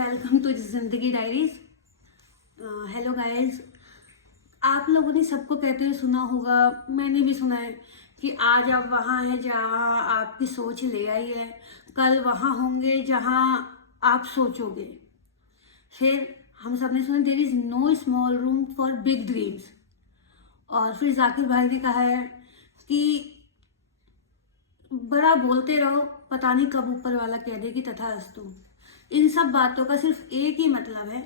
Welcome to जिंदगी diaries. Hello guys, आप लोगों ने सबको कहते हुए सुना होगा, मैंने भी सुना है कि आज आप वहाँ हैं जहाँ आपकी सोच ले आई है, कल वहाँ होंगे जहाँ आप सोचोगे। फिर हम सब ने सुना there is no small room for big dreams. और फिर जाकिर भाई ने कहा है कि बड़ा बोलते रहो, पता नहीं कब ऊपर वाला कह दे कि तथास्तु। इन सब बातों का सिर्फ एक ही मतलब है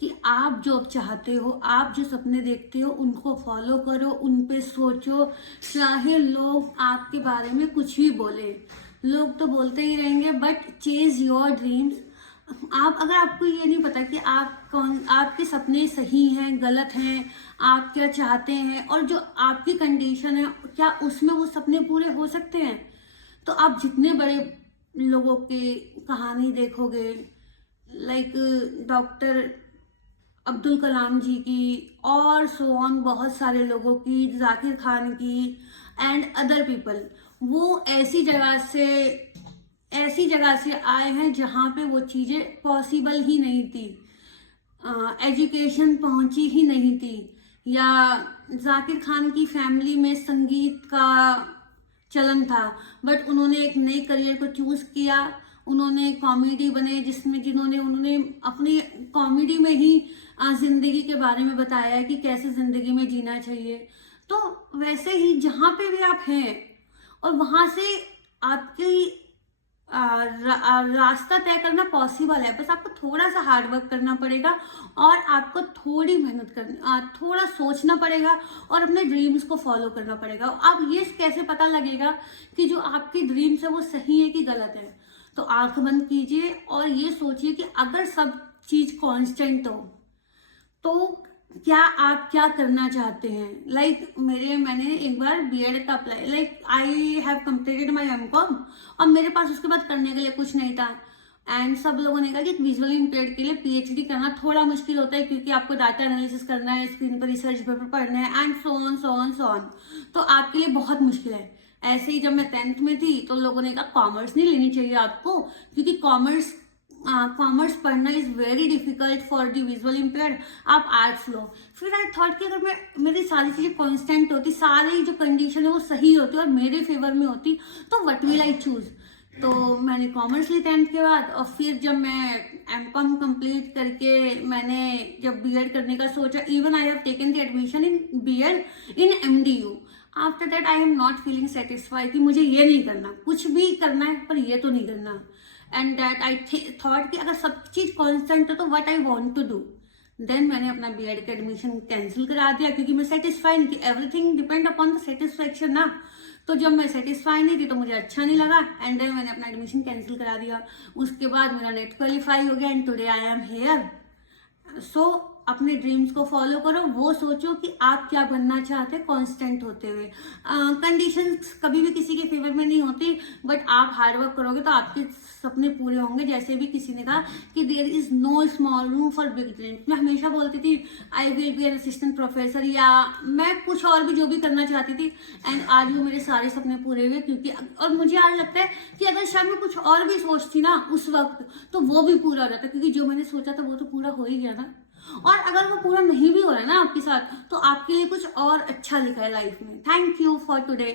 कि आप जो चाहते हो, आप जो सपने देखते हो, उनको फॉलो करो, उन पे सोचो। चाहे लोग आपके बारे में कुछ भी बोले, लोग तो बोलते ही रहेंगे, बट चेज योर ड्रीम्स। आप अगर आपको ये नहीं पता कि आपके सपने सही हैं गलत हैं, आप क्या चाहते हैं और जो आपकी कंडीशन है क्या उसमें वो सपने पूरे हो सकते हैं, तो आप जितने बड़े लोगों की कहानी देखोगे, लाइक डॉक्टर अब्दुल कलाम जी की और सो ऑन, बहुत सारे लोगों की, जाकिर खान की एंड अदर पीपल, वो ऐसी जगह से आए हैं जहाँ पे वो चीज़ें पॉसिबल ही नहीं थी, एजुकेशन पहुंची ही नहीं थी, या जाकिर खान की फैमिली में संगीत का चलन था, बट उन्होंने एक नई करियर को चूज किया। उन्होंने कॉमेडी बने जिन्होंने उन्होंने अपनी कॉमेडी में ही जिंदगी के बारे में बताया है कि कैसे जिंदगी में जीना चाहिए। तो वैसे ही जहाँ पे भी आप हैं और वहां से आपकी रास्ता तय करना पॉसिबल है, बस आपको थोड़ा सा हार्ड वर्क करना पड़ेगा और आपको थोड़ी मेहनत करनी, थोड़ा सोचना पड़ेगा और अपने ड्रीम्स को फॉलो करना पड़ेगा। अब ये कैसे पता लगेगा कि जो आपकी ड्रीम्स है वो सही है कि गलत है? तो आंख बंद कीजिए और ये सोचिए कि अगर सब चीज कांस्टेंट हो तो क्या आप क्या करना चाहते हैं। मैंने एक बार बीएड का apply, I have completed my MCom और मेरे पास उसके बाद करने के लिए कुछ नहीं था। एंड सब लोगों ने कहा कि विजुअली इम्पेयर्ड के लिए पीएचडी करना थोड़ा मुश्किल होता है क्योंकि आपको डाटा एनालिसिस करना है, स्क्रीन पर रिसर्च पेपर पढ़ना है एंड सो ऑन, तो आपके लिए बहुत मुश्किल है। ऐसे ही जब मैं 10th में थी तो लोगों ने कहा कॉमर्स नहीं लेनी चाहिए आपको क्योंकि कॉमर्स पढ़ना is very difficult for the visual impaired, आप आर्ट्स लो। फिर आई थॉट कि अगर मेरी सारी चीजें कांस्टेंट होती, सारी जो कंडीशन है वो सही होती और मेरे फेवर में होती, तो व्हाट विल आई चूज। तो मैंने कॉमर्स ली 10th के बाद, और फिर जब मैं एमकॉम कंप्लीट करके मैंने जब बीएड करने का सोचा, even I have taken the admission in BEd in MDU. After that I am not feeling satisfied कि मुझे ये नहीं करना, कुछ भी करना है पर ये तो नहीं करना। एंड दैट आई थॉट कि अगर सब चीज कांस्टेंट है तो what I want to do. Then मैंने अपना बीएड का एडमिशन कैंसिल करा दिया क्योंकि मैं सेटिस्फाई नहीं, कि everything depend upon the satisfaction ना। तो जब मैं सेटिस्फाई नहीं थी तो मुझे अच्छा नहीं लगा एंड देन मैंने अपना एडमिशन कैंसिल करा दिया। उसके बाद मेरा नेट क्वालिफाई हो गया and today I am here. So अपने ड्रीम्स को फॉलो करो, वो सोचो कि आप क्या बनना चाहते हैं कांस्टेंट होते हुए। कंडीशंस कभी भी किसी के फेवर में नहीं होती, बट आप हार्ड वर्क करोगे तो आपके सपने पूरे होंगे। जैसे भी किसी ने कहा कि there is no small room for big dreams, मैं हमेशा बोलती थी I will be an assistant professor, या मैं कुछ और भी जो भी करना चाहती थी, एंड आज वो मेरे सारे सपने पूरे हुए। क्योंकि और मुझे आज लगता है कि अगर शायद मैं कुछ और भी सोचती ना उस वक्त तो वो भी पूरा हो जाता, क्योंकि जो मैंने सोचा था वो तो पूरा हो ही गया था। और अगर वो पूरा नहीं भी हो रहा है ना आपके साथ, तो आपके लिए कुछ और अच्छा लिखा है लाइफ में। Thank you for today.